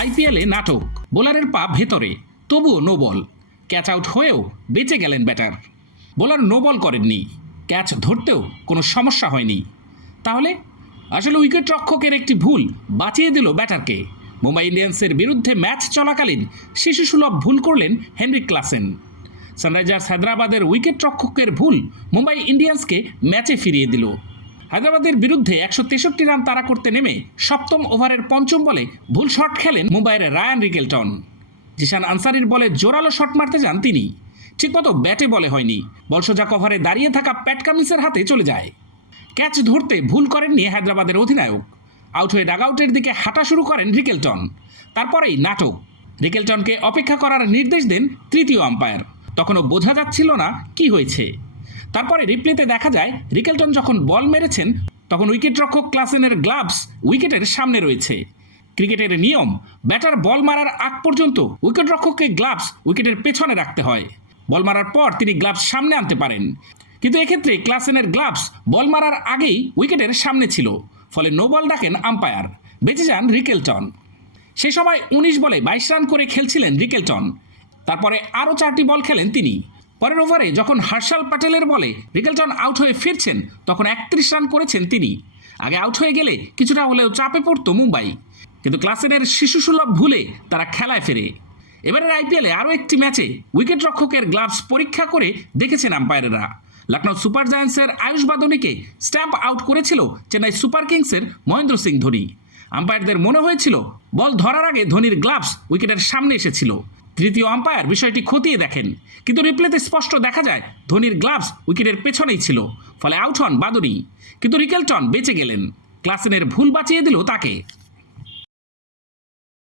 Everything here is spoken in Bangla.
আইপিএলে নাটক, বোলারের পা ভেতরে, তবুও নো বল ক্যাচ আউট হয়েও বেঁচে গেলেন ব্যাটার বোলার নো বল করেননি। ক্যাচ ধরতেও কোনো সমস্যা হয়নি। তাহলে আসলে উইকেট রক্ষকের একটি ভুল বাঁচিয়ে দিল ব্যাটারকে। মুম্বাই ইন্ডিয়ান্সের বিরুদ্ধে ম্যাচ চলাকালীন শিশুসুলভ ভুল করলেন হেনরিক ক্লাসেন। সানরাইজার্স হায়দ্রাবাদের উইকেট রক্ষকের ভুল মুম্বাই ইন্ডিয়ান্সকে ম্যাচে ফিরিয়ে দিল। হায়দ্রাবাদের বিরুদ্ধে একশো তেষট্টি রান তাড়া করতে নেমে সপ্তম ওভারের পঞ্চম বলে ভুল শট খেলেন মুম্বাইয়ের রায়ান রিকেলটন। জিশান আনসারির বলে জোরালো শট মারতে যান তিনি। ঠিকমতো ব্যাটে বলে হয়নি। বল সোজা কভারে দাঁড়িয়ে থাকা প্যাট কামিন্সের হাতে চলে যায়। ক্যাচ ধরতে ভুল করেননি হায়দ্রাবাদের অধিনায়ক। আউট হয়ে ডাগআউটের দিকে হাঁটা শুরু করেন রিকেলটন। তারপরেই নাটক। রিকেলটনকে অপেক্ষা করার নির্দেশ দেন তৃতীয় আম্পায়ার। তখনও বোঝা যাচ্ছিল না কি হয়েছে। তারপরে রিপ্লেতে দেখা যায় রিকেলটন যখন বল মেরেছেন, তখন উইকেটরক্ষক ক্লাসেনের গ্লাভস উইকেটের সামনে রয়েছে। ক্রিকেটের নিয়ম ব্যাটার বল মারার আগ পর্যন্ত উইকেটরক্ষককে গ্লাভস উইকেটের পেছনে রাখতে হয়। বল মারার পর তিনি গ্লাভস সামনে আনতে পারেন। কিন্তু এক্ষেত্রে ক্লাসেনের গ্লাভস বল মারার আগেই উইকেটের সামনে ছিল, ফলে নো বল ডাকেন আম্পায়ার বেঁচে যান রিকেলটন সে সময় উনিশ বলে বাইশ রান করে খেলছিলেন রিকেলটন তারপরে আরও চারটি বল খেলেন তিনি। পরের ওভারে যখন হার্ষাল প্যাটেলের বলে রিকেলটন আউট হয়ে ফিরছেন, তখন একত্রিশ রান করেছেন তিনি। আগে আউট হয়ে গেলে কিছুটা হলেও চাপে পড়তো মুম্বাই। কিন্তু ক্লাসেনের শিশুসুলভ ভুলে তারা খেলায় ফেরে। এবারের আইপিএলে আরও একটি ম্যাচে উইকেট রক্ষকের গ্লাভস পরীক্ষা করে দেখেছেন আম্পায়ারেরা। লখনৌ সুপার জায়ান্টসের আয়ুষ বাদনীকে স্ট্যাম্প আউট করেছিল চেন্নাই সুপার কিংসের মহেন্দ্র সিং ধোনি। আম্পায়ারদের মনে হয়েছিল, বল ধরার আগে ধোনির গ্লাভস উইকেটের সামনে এসেছিল। তৃতীয় আম্পায়ার বিষয়টি খতিয়ে দেখেন। কিন্তু রিপ্লেতে স্পষ্ট দেখা যায়, ধোনির গ্লাভস উইকেটের পেছনেই ছিল, ফলে আউট হন বাদুরি কিন্তু রিকেলটন বেঁচে গেলেন। ক্লাসেনের ভুল বাঁচিয়ে দিল তাকে।